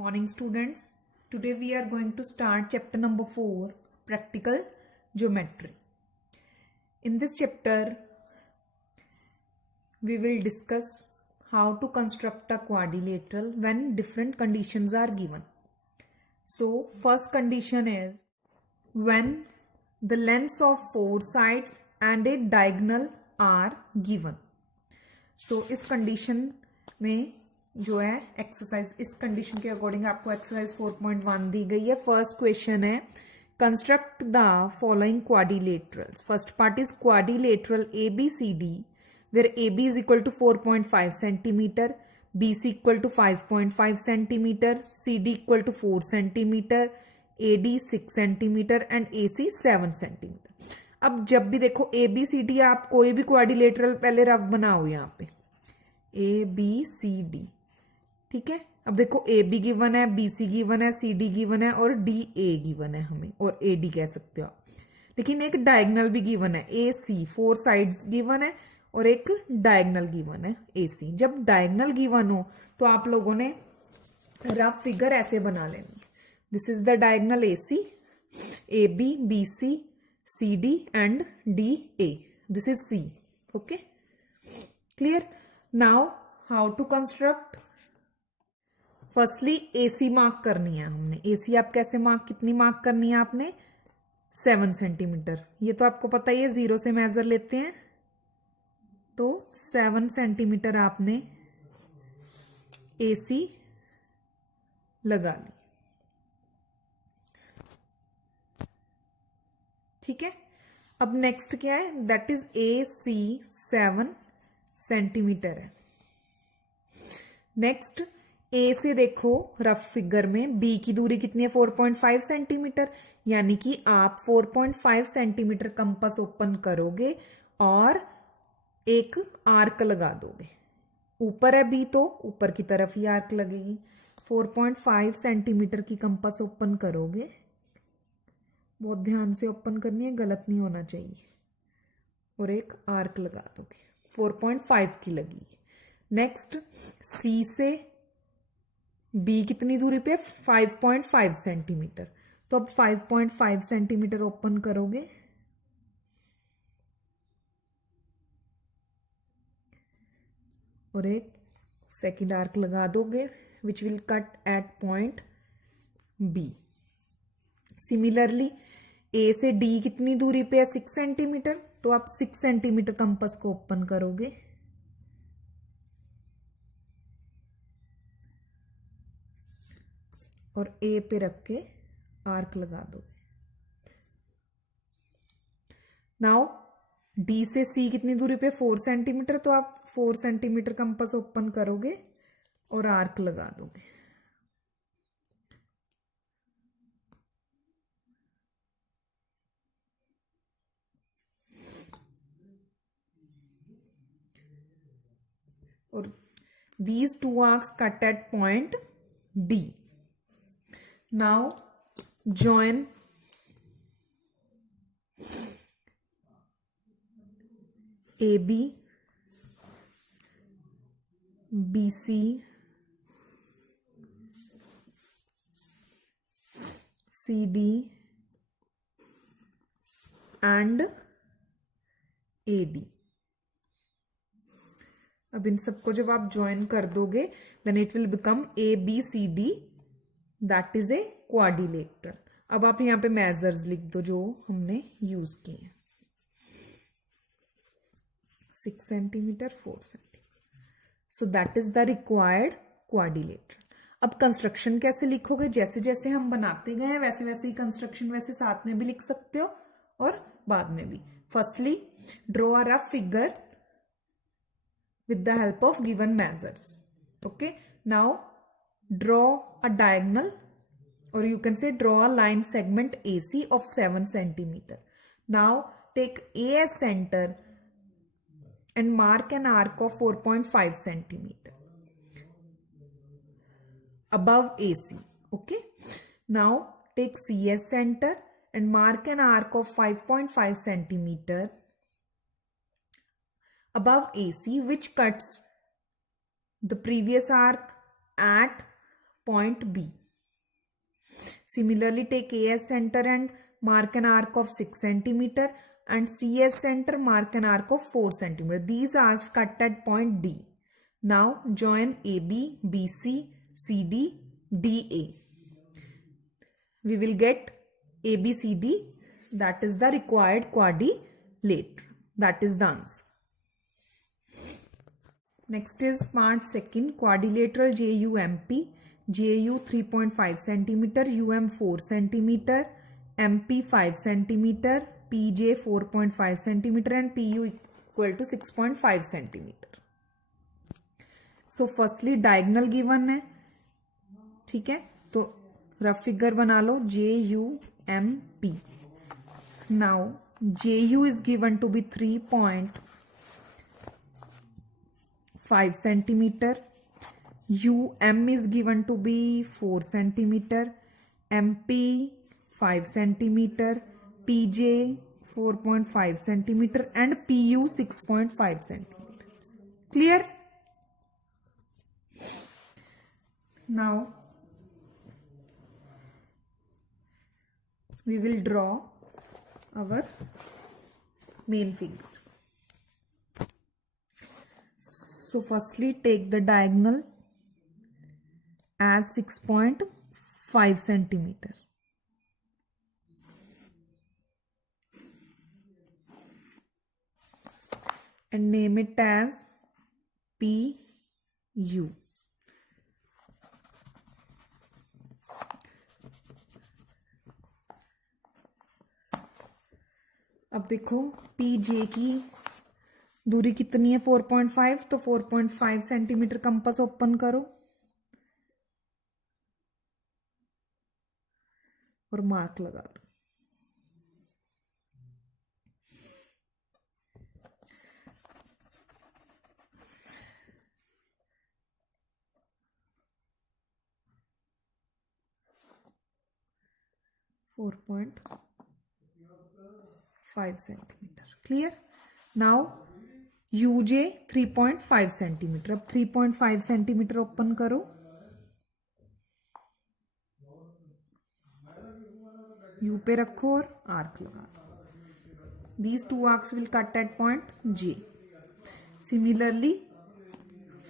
Morning students. Today we are going to start chapter number 4, practical geometry. In this chapter we will discuss how to construct a quadrilateral when different conditions are given. So first condition is when the lengths of four sides and a diagonal are given. So इस condition में जो है exercise, इस condition के according आपको exercise 4.1 दी गई है. फर्स्ट क्वेश्चन है construct the following quadrilaterals. First part is quadrilateral ABCD where AB is equal to 4.5 centimetre, BC equal to 5.5 centimetre, CD equal to 4 centimetre, AD 6 centimetre and AC 7 centimetre. अब जब भी देखो ABCD, आप कोई भी quadrilateral पहले rough बनाओ यहाँ पे ABCD. ठीक है. अब देखो AB गिवन है, BC गिवन है, CD गिवन है और DA गिवन है हमें, और AD कह सकते हो आप. लेकिन एक डायगनल भी गिवन है AC, 4 साइड्स गिवन है और एक डायगनल गिवन है AC. जब डायगनल गिवन हो तो आप लोगों ने रफ फिगर ऐसे बना लेनी. This is the diagonal AC, AB, BC, CD and DA. This is C. Okay, clear. Now how to construct. Firstly AC mark करनी है हमने. AC आप कैसे मार्क, कितनी मार्क करनी है आपने? 7 सेंटीमीटर. ये तो आपको पता ही है, 0 से मेजर लेते हैं तो 7 सेंटीमीटर आपने AC लगा ली. ठीक है. अब नेक्स्ट क्या है, दैट इज AC 7 सेंटीमीटर है. नेक्स्ट A से देखो रफ फिगर में B की दूरी कितनी है? 4.5 सेंटीमीटर. यानी कि आप 4.5 सेंटीमीटर कंपास ओपन करोगे और एक आर्क लगा दोगे. ऊपर है B तो ऊपर की तरफ ही आर्क लगेगी. 4.5 सेंटीमीटर की कंपास ओपन करोगे, बहुत ध्यान से ओपन करनी है, गलत नहीं होना चाहिए, और एक आर्क लगा दोगे. 4.5 की लगी. नेक्स्ट C से B कितनी दूरी पे? 5.5 सेंटीमीटर. तो अब 5.5 सेंटीमीटर ओपन करोगे और एक सेकेंड आर्क लगा दोगे which will cut at point B. Similarly A से D कितनी दूरी पे है? 6 सेंटीमीटर. तो आप 6 सेंटीमीटर कंपास को ओपन करोगे और A पे रख के आर्क लगा दोगे. नाउ D से C कितनी दूरी पे? 4 सेंटीमीटर. तो आप 4 सेंटीमीटर कंपास ओपन करोगे और आर्क लगा दोगे. और these two arcs cut at point D. Now join AB, BC, CD and AD. अब इन सबको जब आप ज्वाइन कर दोगे then it will become ABCD, that is a quadrilateral. अब आप यहां पे मेजर्स लिख दो जो हमने यूज किए. 6 centimetre, 4 centimetre. So that is the required quadrilateral. अब कंस्ट्रक्शन कैसे लिखोगे? जैसे जैसे हम बनाते गए हैं वैसे वैसे ही कंस्ट्रक्शन, वैसे साथ में भी लिख सकते हो और बाद में भी. Firstly draw a rough figure with the help of given measures. Okay, now draw a diagonal, or you can say draw a line segment AC of 7 centimeter. Now take A as center and mark an arc of 4.5 centimeter above AC. Okay, now take C as center and mark an arc of 5.5 centimeter above AC, which cuts the previous arc at point B. Similarly, take A as center and mark an arc of 6 centimeter and C as center, mark an arc of 4 centimeter. These arcs cut at point D. Now join AB, BC, CD, DA. We will get ABCD, that is the required quadrilateral. That is the answer. Next is part second, quadrilateral JUMP. JU 3.5 centimeter, UM 4 centimeter, MP 5 centimeter, PJ 4.5 centimeter and PU equal to 6.5 centimeter. So firstly diagonal given है, ठीक है, तो rough figure बना लो JUMP. Now JU is given to be 3.5 centimeter. UM is given to be 4 centimeter, MP 5 centimeter, PJ 4.5 centimeter and PU 6.5 centimeter. Clear? Now we will draw our main figure. So firstly take the diagonal as 6.5 centimeter. And name it as PU. अब देखो PJ की दूरी कितनी है 4.5, तो 4.5 centimetre compass open करो और mark लगा दो. .5 centimeter. Clear? Now UJ 3.5 centimeter. अब 3.5 centimeter ओपन करो, U पे रखो और आर्क लगा दो. These two arcs will cut at point J. Similarly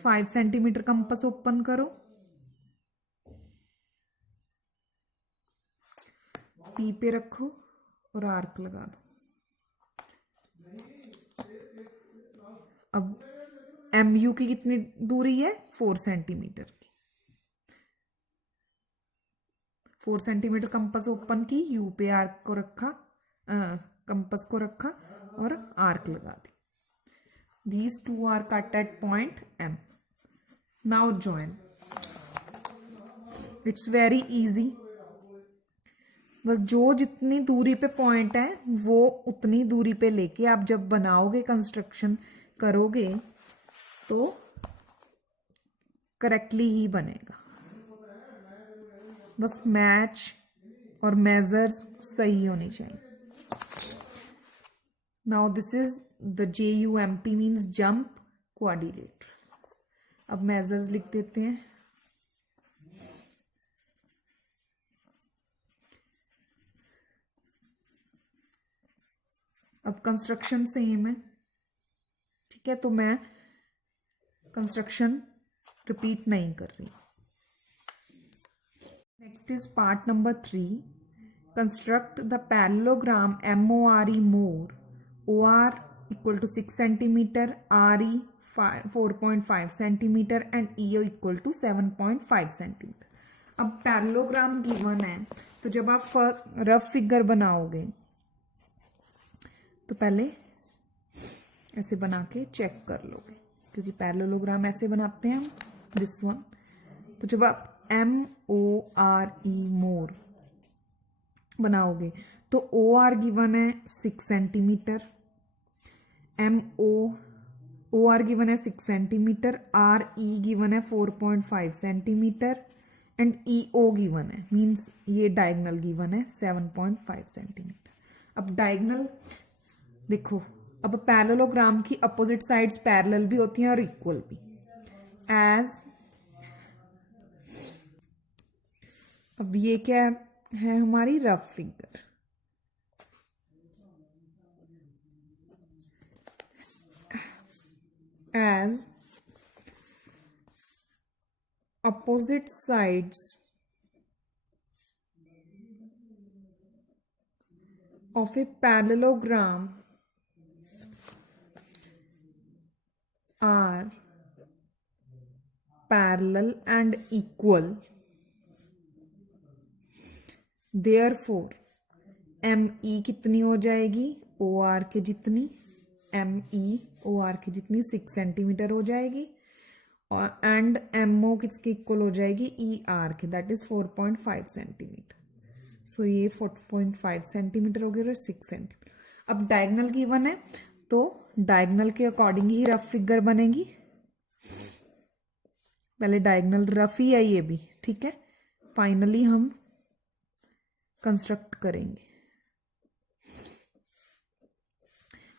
5 centimeter compass open करो, P पे रखो और आर्क लगा दो. अब MU की कितनी दूरी है 4 सेंटीमीटर की. 4 सेंटीमीटर कंपास ओपन की, U पे आर्क को रखा, कंपास को रखा और आर्क लगा दी. These two are cut at point M. Now join. It's very easy. बस जो जितनी दूरी पे पॉइंट है वो उतनी दूरी पे लेके आप जब बनाओगे, कंस्ट्रक्शन करोगे तो करेक्टली ही बनेगा. बस मैच और मेजर्स सही होनी चाहिए. Now this is the JUMP means jump quadrilateral. अब मेजर्स लिख देते हैं. अब कंस्ट्रक्शन सेम है, ठीक है, तो मैं कंस्ट्रक्शन रिपीट नहीं कर रही. Next is part number 3. Construct the parallelogram MORE more. OR equal to 6 centimetre, RE 4.5 centimetre and EO equal to 7.5 centimetre. अब पैरेललोग्राम गिवन है, तो जब आप रफ फिगर बनाओगे तो पहले ऐसे बना के चेक कर लोगे, क्योंकि पैरेललोग्राम ऐसे बनाते हैं हम, दिस वन. तो जब आप MORE मोर बनाओगे तो OR गिवन है 6 सेंटीमीटर, OR गिवन है 6 सेंटीमीटर, RE गिवन है 4.5 सेंटीमीटर एंड EO गिवन है, मीन्स ये डायगोनल गिवन है 7.5 सेंटीमीटर. अब डायगोनल देखो, अब पैरेललोग्राम की अपोजिट साइड्स पैरेलल भी होती हैं और इक्वल भी. एज अब ये क्या है हमारी rough figure. As opposite sides of a parallelogram are parallel and equal, therefore ME कितनी हो जाएगी, OR के जितनी, ME OR के जितनी 6 सेंटीमीटर हो जाएगी, और एंड MO किसके इक्वल हो जाएगी, ER के, दैट इज 4.5 सेंटीमीटर। सो ये 4.5 सेंटीमीटर हो गया और 6 सेंटीमीटर। अब डायगोनल गिवन है तो डायगोनल के अकॉर्डिंग ही रफ फिगर बनेगी। पहले डायगोनल रफ ही है ये भी, ठीक है। फाइनली हम कंस्ट्रक्ट करेंगे।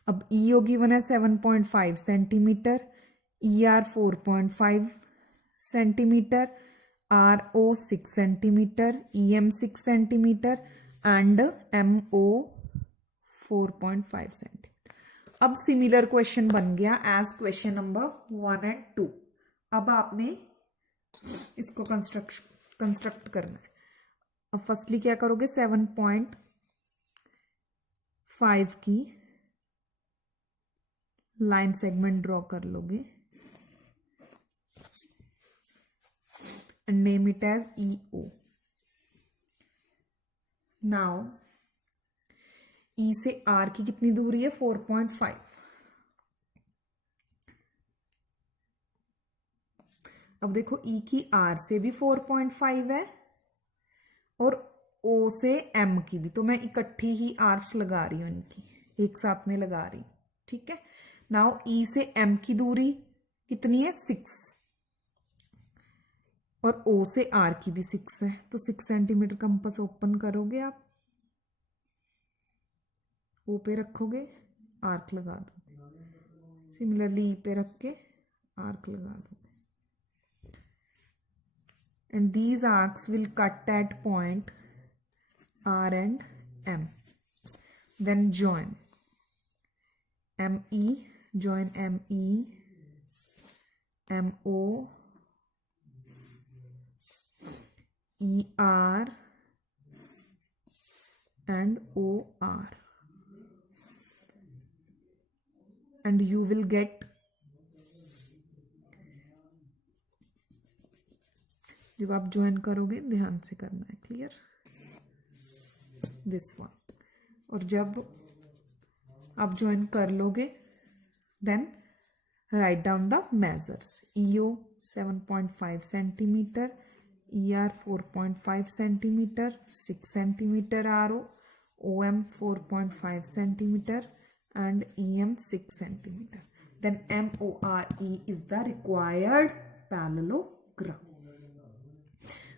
अब EO गिवन है 7.5 centimetre, ER 4.5 centimetre, RO 6 centimetre, EM 6 centimetre and MO 4.5 centimetre. अब सिमिलर क्वेश्चन बन गया एज क्वेश्चन नंबर 1 एंड 2। अब आपने इसको कंस्ट्रक्ट करना है। अब फर्स्टली क्या करोगे, 7.5 की लाइन सेगमेंट ड्रॉ कर लोगे and name it as EO. Now E से R की कितनी दूरी है, 4.5। अब देखो E की R से भी 4.5 है और O से M की भी, तो मैं इकट्ठी ही आर्क्स लगा रही हूं, इनकी एक साथ में लगा रही हूं, ठीक है। नाउ E से M की दूरी कितनी है, 6, और O से R की भी 6 है, तो 6 सेंटीमीटर कंपास ओपन करोगे आप, O पे रखोगे, आर्क लगा दोगे, सिमिलरली E पे रख के आर्क लगा दोगे, and these arcs will cut at point R and M, then join ME, join ME, MO, ER and OR, and you will get, जब आप ज्वाइन करोगे ध्यान से करना है, क्लियर, दिस वन। और जब आप ज्वाइन कर लोगे then write down the measures. EO 7.5 centimetre, ER 4.5 centimetre, 6 centimetre RO, OM 4.5 centimetre and EM 6 centimetre. Then MORE is the required parallelogram।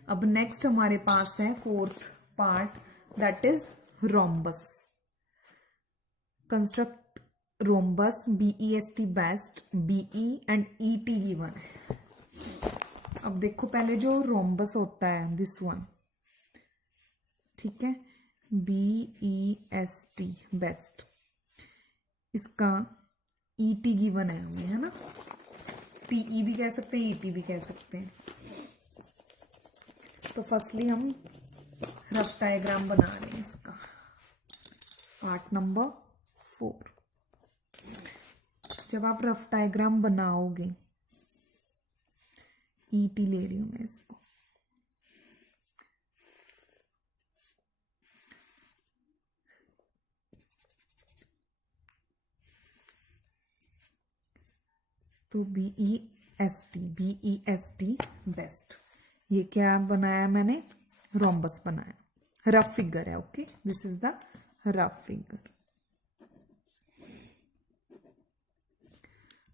अब नेक्स्ट हमारे पास है fourth part, that is rhombus. Construct rhombus, BEST best, BE and ET given है। अब देखो पहले जो rhombus होता है, दिस वन, ठीक है, BEST बेस्ट, इसका ET गिवन है हमें, है ना, PE भी कह सकते हैं, ET भी कह सकते हैं। तो फर्स्टली हम रफ डायग्राम बना रहे हैं इसका, पार्ट नंबर 4। जब आप रफ डायग्राम बनाओगे, ET ले रही हूं मैं इसको, तो BEST बेस्ट। ये क्या बनाया मैंने, रोम्बस बनाया, रफ फिगर है, okay, this is the rough figure.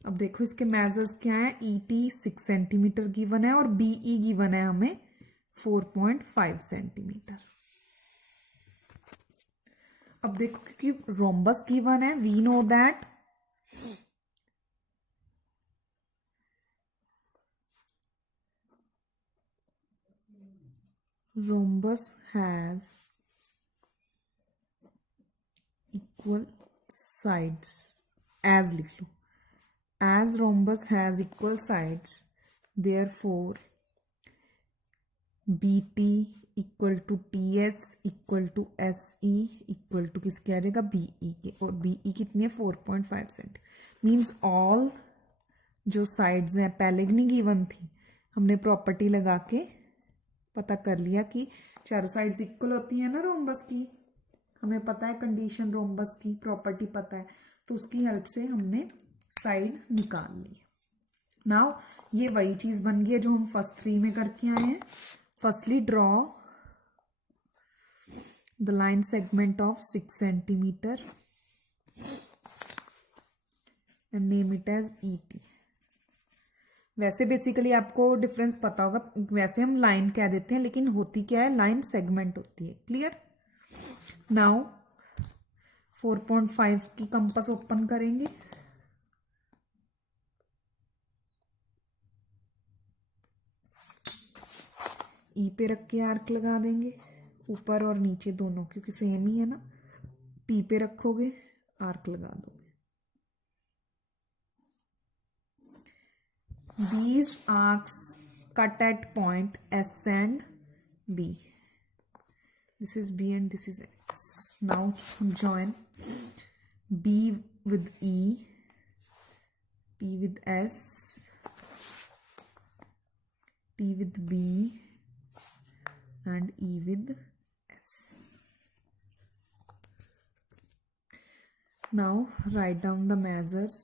अब देखो इसके मेजर्स क्या है, ET 6 सेंटीमीटर गिवन है और BE गिवन है हमें 4.5 सेंटीमीटर। अब देखो क्योंकि रोम्बस गिवन है, we know that rhombus has equal sides, as लिख लो, as rhombus has equal sides, therefore BT equal to TS equal to SE equal to किसके आ जाएगा, BE के, और BE कितनी है 4.5 सेंट। मीन्स ऑल जो साइड्स हैं पहले नहीं गिवन थी, हमने प्रॉपर्टी लगा के पता कर लिया कि चारों साइड्स इक्वल होती है ना रोम्बस की, हमें पता है कंडीशन रोम्बस की, प्रॉपर्टी पता है, तो उसकी हेल्प से हमने साइड निकाल ली। नाउ ये वही चीज बन गई है जो हम फर्स्ट 3 में करके आए हैं। Firstly draw the line segment of 6 centimetre and name it as ET। वैसे बेसिकली आपको डिफरेंस पता होगा, वैसे हम लाइन कह देते हैं लेकिन होती क्या है, लाइन सेगमेंट होती है। क्लियर। नाउ 4.5 की कंपास ओपन करेंगे, ई पे रख के आर्क लगा देंगे, ऊपर और नीचे दोनों क्योंकि सेम ही है ना। टी पे रखोगे, आर्क लगा दोगे। These arcs cut at point S and B. This is B and this is X. Now join B with E, T with S, T with B, and E with S. Now write down the measures.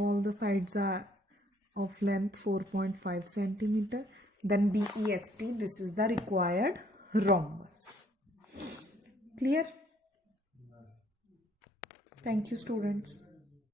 All the sides are of length 4.5 centimeter. Then BEST, this is the required rhombus. Clear? Thank you, students.